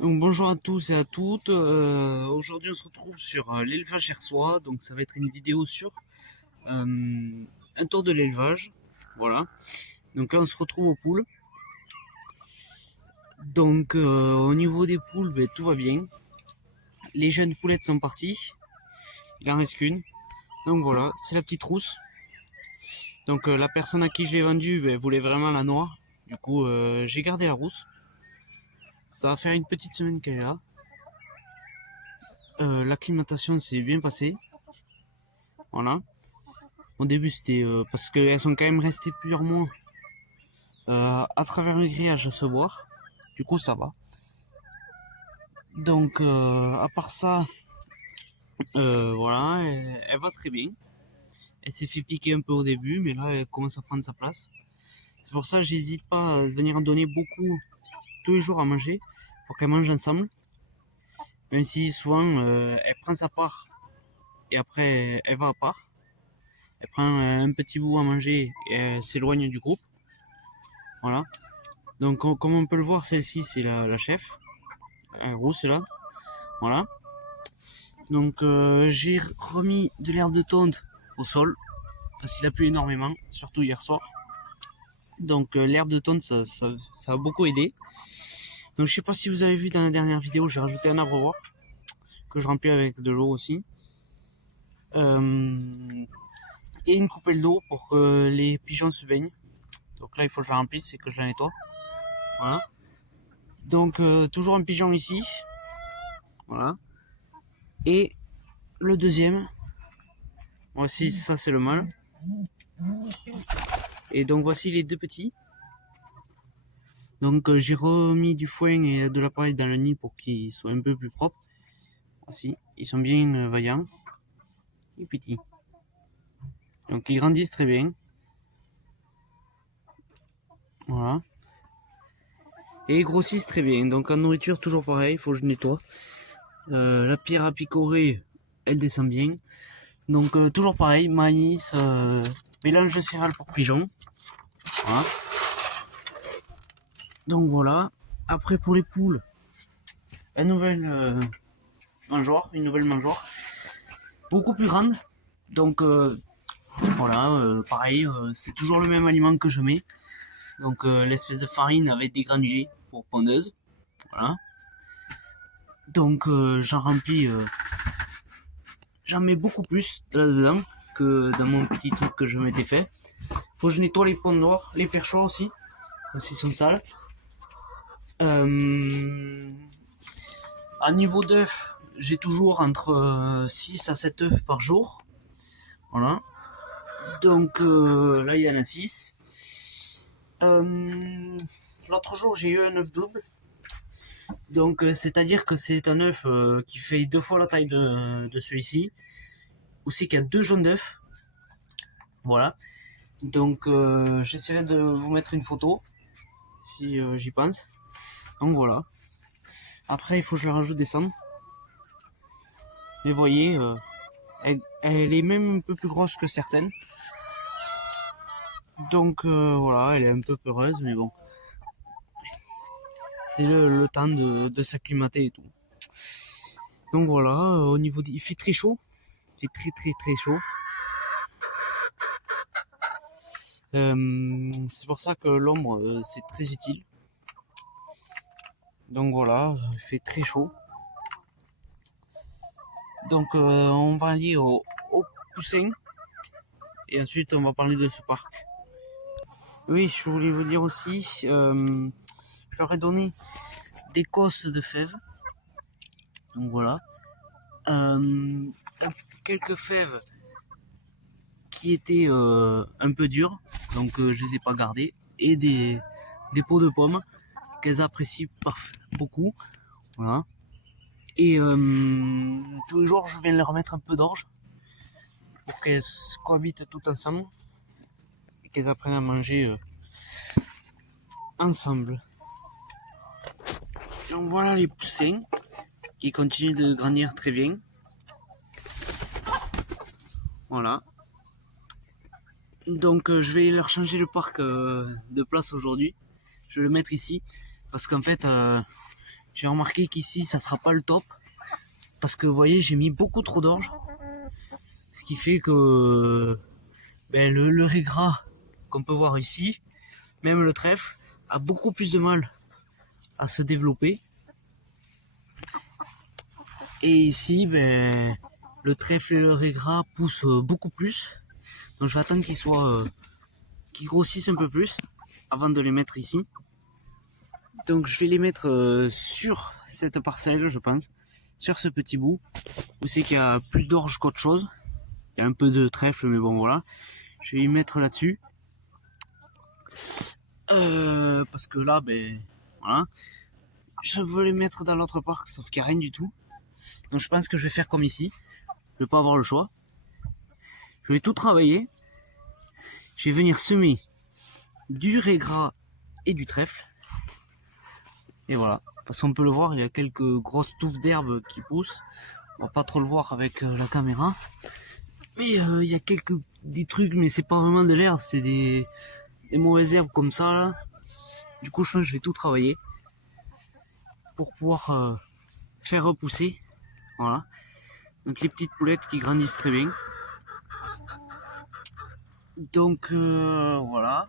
Donc bonjour à tous et à toutes. Aujourd'hui on se retrouve sur l'élevage hersois. Donc ça va être une vidéo sur un tour de l'élevage. Voilà. Donc là on se retrouve aux poules. Donc au niveau des poules, tout va bien. Les jeunes poulettes sont parties. Il en reste qu'une. Donc voilà, c'est la petite rousse. Donc la personne à qui je l'ai vendue voulait vraiment la noire. Du coup j'ai gardé la rousse. Ça va faire une petite semaine qu'elle est là. L'acclimatation s'est bien passée. Voilà. Au début, c'était parce qu'elles sont quand même restées plusieurs mois à travers le grillage à se voir. Du coup, ça va. Donc, à part ça, voilà, elle va très bien. Elle s'est fait piquer un peu au début, mais là, elle commence à prendre sa place. C'est pour ça que j'hésite pas à venir en donner beaucoup tous les jours à manger pour qu'elles mangent ensemble. Même si souvent, elle prend sa part et après, elle va à part. Elle prend un petit bout à manger et elle s'éloigne du groupe. Voilà. Donc, comme on peut le voir, celle-ci, c'est la chef. Rousse là. Voilà. Donc, j'ai remis de l'herbe de tonte au sol. Parce qu'il a plu énormément, surtout hier soir. Donc, l'herbe de tonte, ça a beaucoup aidé. Donc, je sais pas si vous avez vu dans la dernière vidéo, j'ai rajouté un abreuvoir que je remplis avec de l'eau aussi. Et une coupelle d'eau pour que les pigeons se baignent. Donc là, il faut que je la remplisse et que je la nettoie. Voilà. Donc, toujours un pigeon ici. Voilà. Et le deuxième. Voici, ça c'est le mâle. Et donc voici les deux petits. Donc j'ai remis du foin et de l'appareil dans le nid pour qu'ils soient un peu plus propres. Voici, ils sont bien vaillants et petits. Donc ils grandissent très bien. Voilà. Et ils grossissent très bien. Donc en nourriture, toujours pareil, il faut que je nettoie. La pierre à picorer, elle descend bien. Donc toujours pareil, maïs, mélange de céréales pour pigeons. Voilà. Donc voilà. Après pour les poules, une nouvelle mangeoire, beaucoup plus grande. Donc voilà, pareil, c'est toujours le même aliment que je mets. Donc l'espèce de farine avec des granulés pour pondeuse. Voilà. Donc j'en mets beaucoup plus là-dedans que dans mon petit truc que je m'étais fait. Faut que je nettoie les pondoirs, les perchoirs aussi, parce qu'ils sont sales. À niveau d'œufs, j'ai toujours entre 6 à 7 œufs par jour. Voilà. Donc là, il y en a 6. L'autre jour, j'ai eu un œuf double. Donc c'est-à-dire que c'est un œuf qui fait 2 fois la taille de celui-ci. Ou c'est qu'il y a 2 jaunes d'œufs. Voilà. Donc j'essaierai de vous mettre une photo si j'y pense. Donc voilà. Après, il faut que je rajoute des cendres. Mais vous voyez, elle est même un peu plus grosse que certaines. Donc voilà, elle est un peu peureuse, mais bon. C'est le temps de s'acclimater et tout. Donc voilà, au niveau il fait très chaud. Il fait très chaud. C'est pour ça que l'ombre c'est très utile. Donc voilà, il fait très chaud. Donc on va aller au poussin. Et ensuite on va parler de ce parc. Oui, je voulais vous dire aussi, je leur ai donné des cosses de fèves. Donc voilà. Quelques fèves qui étaient un peu dures, donc je les ai pas gardées. Et des pots de pommes qu'elles apprécient beaucoup. Voilà. Et tous les jours, je viens leur mettre un peu d'orge pour qu'elles cohabitent toutes ensemble et qu'elles apprennent à manger ensemble. Donc voilà les poussins qui continuent de grandir très bien. Voilà. Donc je vais leur changer le parc de place aujourd'hui. Je vais le mettre ici parce qu'en fait J'ai remarqué qu'ici ça sera pas le top. Parce que vous voyez, j'ai mis beaucoup trop d'orge. Ce qui fait que le régras qu'on peut voir ici, même le trèfle, a beaucoup plus de mal à se développer. Et ici, le trèfle et le régras poussent beaucoup plus. Donc je vais attendre qu'ils grossissent un peu plus avant de les mettre ici. Donc je vais les mettre sur cette parcelle, je pense, sur ce petit bout. Vous savez qu'il y a plus d'orge qu'autre chose. Il y a un peu de trèfle, mais bon voilà. Je vais y mettre là-dessus. Parce que là, voilà. Je veux les mettre dans l'autre parc, sauf qu'il n'y a rien du tout. Donc je pense que je vais faire comme ici. Je vais pas avoir le choix. Je vais tout travailler. Je vais venir semer du régras et du trèfle. Et voilà. Parce qu'on peut le voir, il y a quelques grosses touffes d'herbe qui poussent. On va pas trop le voir avec la caméra. Mais il y a des trucs, mais c'est pas vraiment de l'herbe, c'est des mauvaises herbes comme ça là. Du coup je pense que je vais tout travailler pour pouvoir faire repousser. Voilà. Donc les petites poulettes qui grandissent très bien. Donc voilà.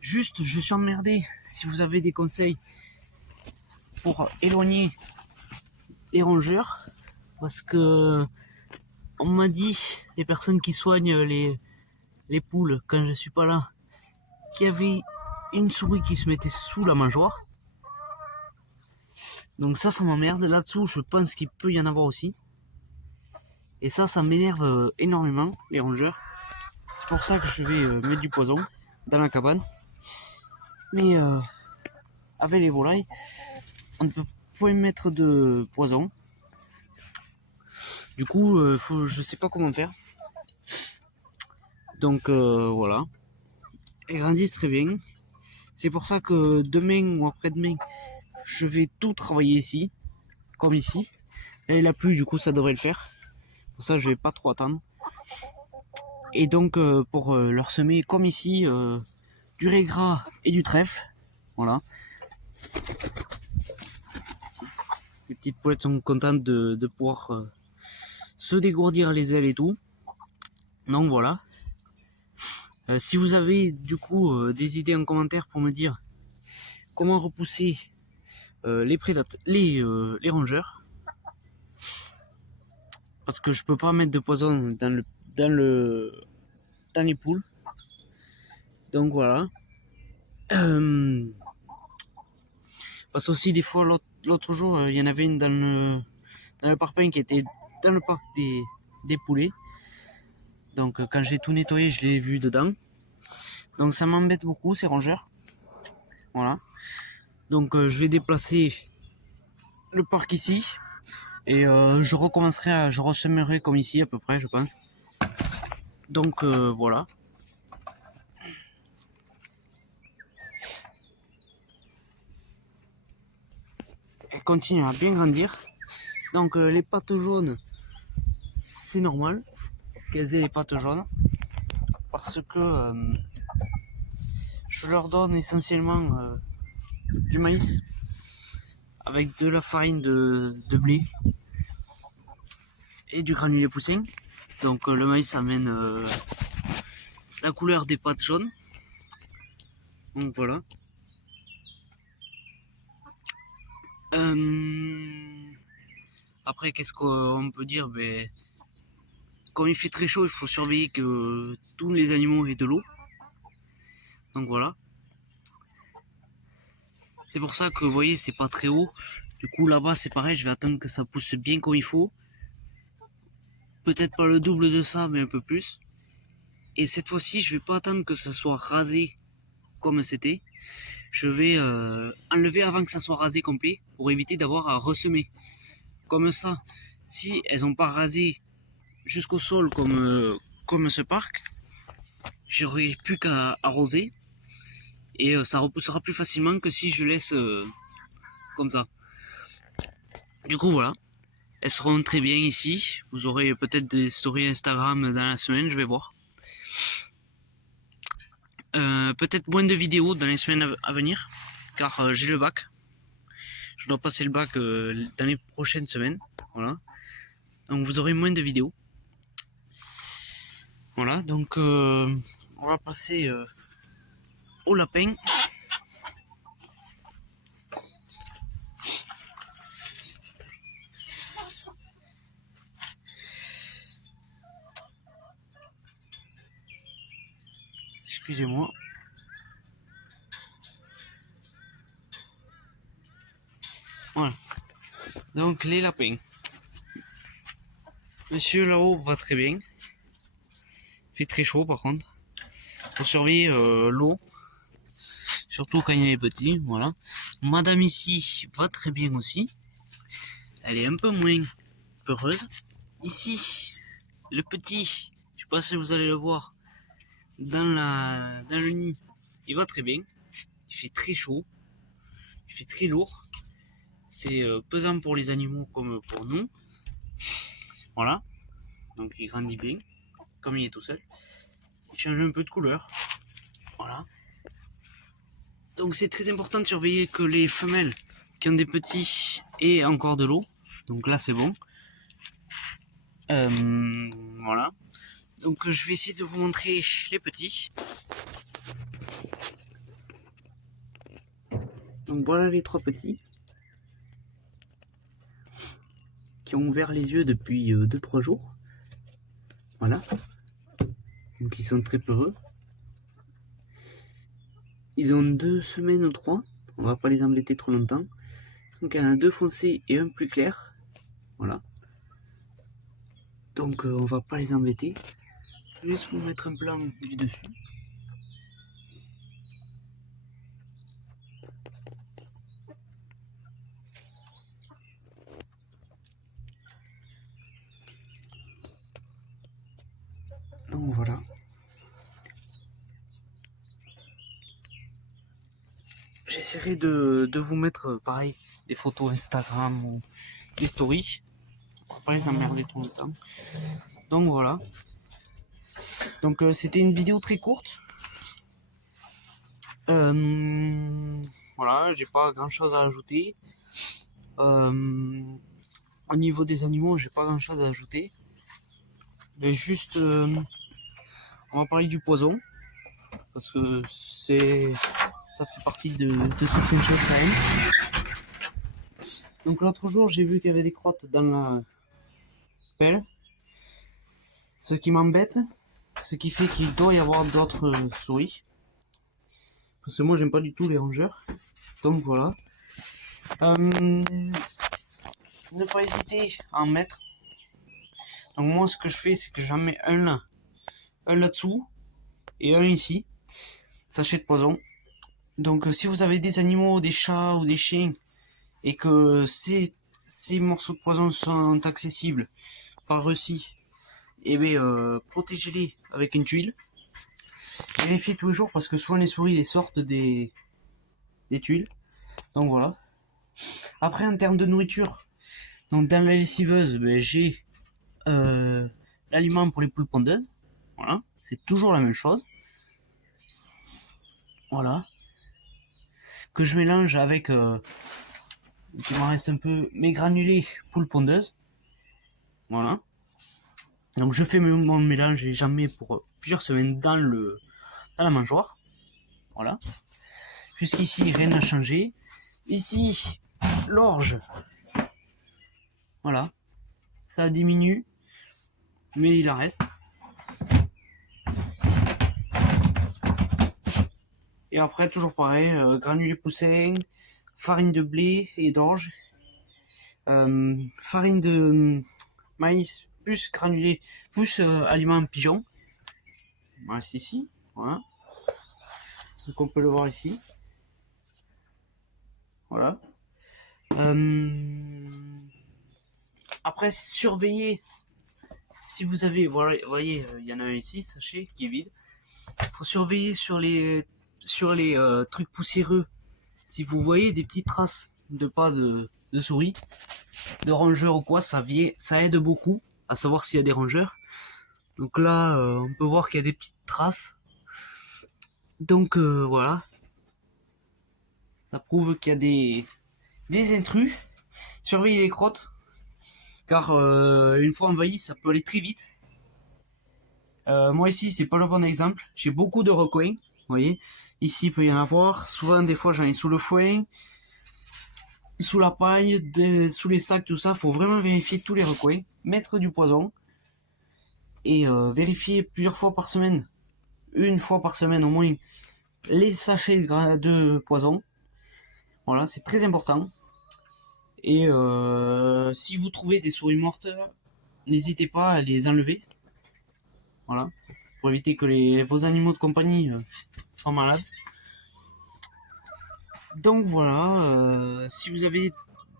Juste je suis emmerdé. Si vous avez des conseils pour éloigner les rongeurs, parce que on m'a dit, les personnes qui soignent les poules quand je suis pas là, qu'il y avait une souris qui se mettait sous la mangeoire. Donc ça m'emmerde. Là-dessous, je pense qu'il peut y en avoir aussi. Et ça m'énerve énormément, les rongeurs. C'est pour ça que je vais mettre du poison dans la cabane. Mais avec les volailles, on ne peut pas y mettre de poison. Du coup, je sais pas comment faire. Donc voilà. Elles grandissent très bien. C'est pour ça que demain ou après-demain, je vais tout travailler ici, comme ici. Là, il a plu, du coup, ça devrait le faire. Pour ça, je vais pas trop attendre. Et donc, pour leur semer, comme ici, du régras et du trèfle. Voilà. Les petites poulettes sont contentes de pouvoir se dégourdir les ailes et tout. Donc voilà. Si vous avez du coup des idées en commentaire pour me dire comment repousser les rongeurs, parce que je peux pas mettre de poison dans les poules. Donc voilà. Parce que aussi des fois l'autre jour il y en avait une dans le parpaing qui était dans le parc des poulets. Donc quand j'ai tout nettoyé, je l'ai vu dedans. Donc ça m'embête beaucoup ces rongeurs. Voilà. Donc je vais déplacer le parc ici. Et je ressemerai comme ici à peu près, je pense. Donc voilà. Elle continue à bien grandir. Donc les pattes jaunes, c'est normal qu'elles aient les pattes jaunes. Parce que je leur donne essentiellement du maïs avec de la farine de blé et du granulé poussin. Donc le maïs amène la couleur des pattes jaunes. Donc voilà. Après, qu'est-ce qu'on peut dire? Comme il fait très chaud, il faut surveiller que tous les animaux aient de l'eau. Donc voilà. C'est pour ça que vous voyez, c'est pas très haut. Du coup, là-bas, c'est pareil, je vais attendre que ça pousse bien comme il faut. Peut-être pas le double de ça, mais un peu plus. Et cette fois-ci, je vais pas attendre que ça soit rasé comme c'était. Je vais enlever avant que ça soit rasé complet pour éviter d'avoir à ressemer. Comme ça, si elles n'ont pas rasé jusqu'au sol comme ce parc, j'aurai plus qu'à arroser et ça repoussera plus facilement que si je laisse comme ça. Du coup voilà, elles seront très bien ici. Vous aurez peut-être des stories Instagram dans la semaine, je vais voir. Peut-être moins de vidéos dans les semaines à venir, car j'ai le bac. Je je dois passer le bac dans les prochaines semaines. Voilà. Donc vous aurez moins de vidéos. Voilà, donc on va passer au lapin. Excusez-moi. Voilà. Donc les lapins. Monsieur là-haut va très bien. Il fait très chaud par contre. Faut surveiller l'eau. Surtout quand il est petit. Voilà. Madame ici va très bien aussi. Elle est un peu moins peureuse. Ici, le petit, je sais pas si vous allez le voir, dans le nid, il va très bien. Il fait très chaud. Il fait très lourd. C'est pesant pour les animaux comme pour nous. Voilà. Donc il grandit bien. Comme il est tout seul. Il change un peu de couleur. Voilà. Donc c'est très important de surveiller que les femelles qui ont des petits aient encore de l'eau. Donc là c'est bon. Voilà. Donc je vais essayer de vous montrer les petits. Donc voilà les 3 petits. Qui ont ouvert les yeux depuis 2-3 jours. Voilà. Donc ils sont très peureux. Ils ont 2 semaines ou 3. On va pas les embêter trop longtemps. Donc il y en a 2 foncés et un plus clair. Voilà. Donc on va pas les embêter. Je vais juste vous mettre un plan du dessus. Donc voilà. J'essaierai de vous mettre pareil des photos Instagram ou des stories. On va pas les emmerder tout le temps. Donc voilà. Donc c'était une vidéo très courte. Voilà, j'ai pas grand chose à ajouter. Au niveau des animaux, j'ai pas grand chose à ajouter. Mais juste, on va parler du poison. Parce que ça fait partie de certaines choses quand même. Donc l'autre jour, j'ai vu qu'il y avait des crottes dans la pelle. Ce qui m'embête, ce qui fait qu'il doit y avoir d'autres souris. Parce que moi, j'aime pas du tout les rongeurs. Donc voilà. Ne pas hésiter à en mettre. Donc moi, ce que je fais, c'est que j'en mets un là, un là-dessous et un ici. Sachet de poison. Donc si vous avez des animaux, des chats ou des chiens et que ces morceaux de poison sont accessibles par Russie, et bien protégez-les avec une tuile. Vérifiez tous les jours parce que souvent les souris les sortent des tuiles. Donc voilà. Après en termes de nourriture, donc dans la lessiveuse, ben, j'ai l'aliment pour les poules pondeuses. Voilà, c'est toujours la même chose. Voilà. Que je mélange avec il m'en reste un peu mes granulés poules pondeuses. Voilà. Donc je fais mon mélange et j'en mets pour plusieurs semaines dans la mangeoire. Voilà. Jusqu'ici rien n'a changé. Ici l'orge. Voilà. Ça diminue. Mais il en reste. Et après toujours pareil, granulés poussins, farine de blé et d'orge. Farine de maïs plus granulé plus aliment pigeon. Voilà, c'est ici. Voilà. Donc on peut le voir ici. Voilà. Après, surveillez. Si vous avez, voilà, vous voyez, il y en a un ici, sachez, qui est vide. Faut surveiller sur les trucs poussiéreux. Si vous voyez des petites traces de pas de souris, de rongeurs ou quoi, ça aide beaucoup à savoir s'il y a des rongeurs. Donc là, on peut voir qu'il y a des petites traces. Donc voilà. Ça prouve qu'il y a des intrus. Surveillez les crottes, car une fois envahi, ça peut aller très vite. Moi ici, c'est pas le bon exemple. J'ai beaucoup de recoins, vous voyez. Ici, il peut y en avoir. Souvent, des fois, j'en ai sous le foin, sous la paille, sous les sacs, tout ça. Faut vraiment vérifier tous les recoins, mettre du poison et vérifier plusieurs fois par semaine. Une fois par semaine au moins, les sachets de poison. Voilà, c'est très important. Et si vous trouvez des souris mortes, n'hésitez pas à les enlever. Voilà, pour éviter que vos animaux de compagnie soient malades. Donc voilà, si vous avez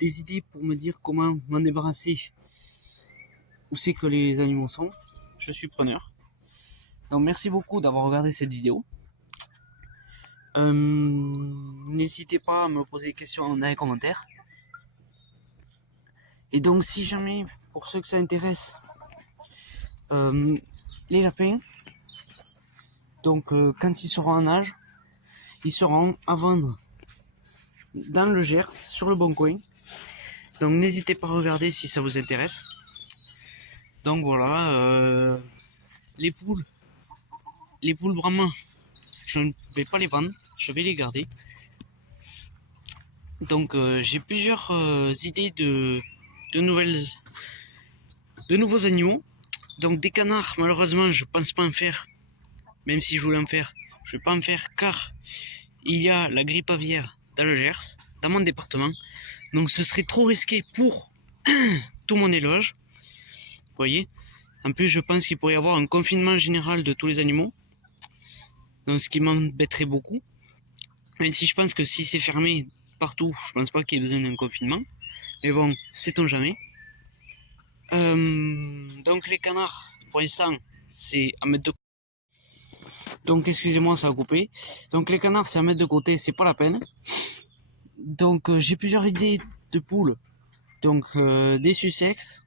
des idées pour me dire comment m'en débarrasser, où c'est que les animaux sont, je suis preneur. Donc merci beaucoup d'avoir regardé cette vidéo. N'hésitez pas à me poser des questions dans les commentaires. Et donc si jamais, pour ceux que ça intéresse, les lapins, donc quand ils seront en âge, ils seront à vendre dans le Gers, sur le Bon Coin. Donc n'hésitez pas à regarder si ça vous intéresse. Donc voilà, les poules brahma, je ne vais pas les vendre, je vais les garder. Donc j'ai plusieurs idées de nouveaux animaux. Donc des canards, malheureusement, je pense pas en faire. Même si je voulais en faire, je vais pas en faire car il y a la grippe aviaire dans le Gers, dans mon département. Donc ce serait trop risqué pour tout mon élevage. Vous voyez. En plus, je pense qu'il pourrait y avoir un confinement général de tous les animaux. Donc ce qui m'embêterait beaucoup. Même si je pense que si c'est fermé partout, je pense pas qu'il y ait besoin d'un confinement. Mais bon, sait-on jamais. Donc les canards, pour l'instant, c'est à mettre de côté. Donc excusez-moi, ça a coupé. Donc les canards, c'est à mettre de côté, c'est pas la peine. Donc j'ai plusieurs idées de poules. Donc des Sussex,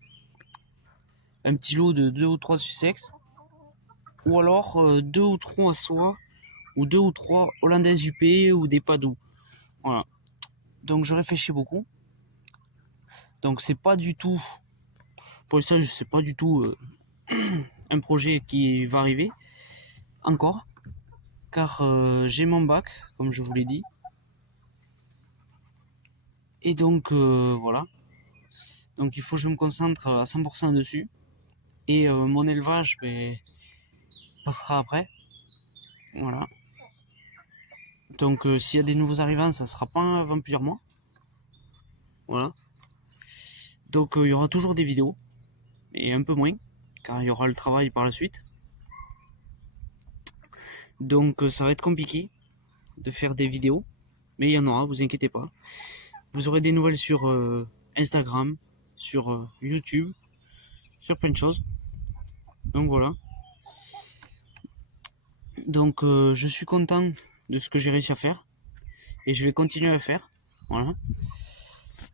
un petit lot de 2 ou 3 Sussex, ou alors 2 ou 3 soies, ou 2 ou 3 hollandaises UP ou des Padoux. Voilà. Donc je réfléchis beaucoup. Donc c'est pas du tout, pour l'instant je sais pas du tout un projet qui va arriver encore, car j'ai mon bac, comme je vous l'ai dit. Et donc voilà. Donc il faut que je me concentre à 100% dessus. Et mon élevage passera après. Voilà. Donc s'il y a des nouveaux arrivants, ça sera pas avant plusieurs mois. Voilà. Donc il y aura toujours des vidéos. Et un peu moins. Car il y aura le travail par la suite. Donc ça va être compliqué de faire des vidéos. Mais il y en aura, vous inquiétez pas. Vous aurez des nouvelles sur Instagram, sur YouTube, sur plein de choses. Donc voilà. Donc je suis content de ce que j'ai réussi à faire. Et je vais continuer à faire. Voilà.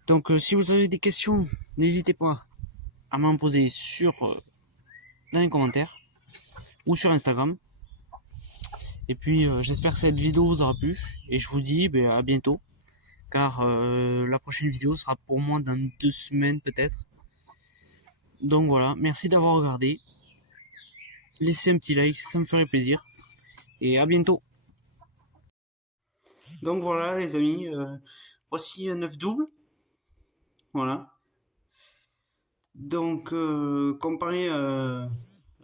Donc si vous avez des questions, n'hésitez pas à m'en poser dans les commentaires ou sur Instagram. Et puis j'espère que cette vidéo vous aura plu. Et je vous dis à bientôt. Car la prochaine vidéo sera pour moi dans 2 semaines peut-être. Donc voilà, merci d'avoir regardé. Laissez un petit like, ça me ferait plaisir. Et à bientôt. Donc voilà les amis, voici un œuf double. Voilà. Donc comparé à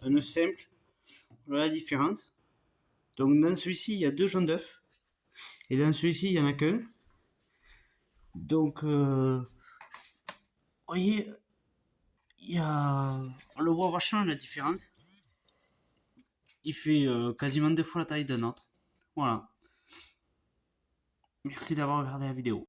un œuf simple, voilà la différence. Donc dans celui-ci il y a 2 jaunes d'œufs. Et dans celui-ci il n'y en a qu'un. Donc voyez, on le voit vachement la différence. Il fait quasiment 2 fois la taille d'un autre. Voilà. Merci d'avoir regardé la vidéo.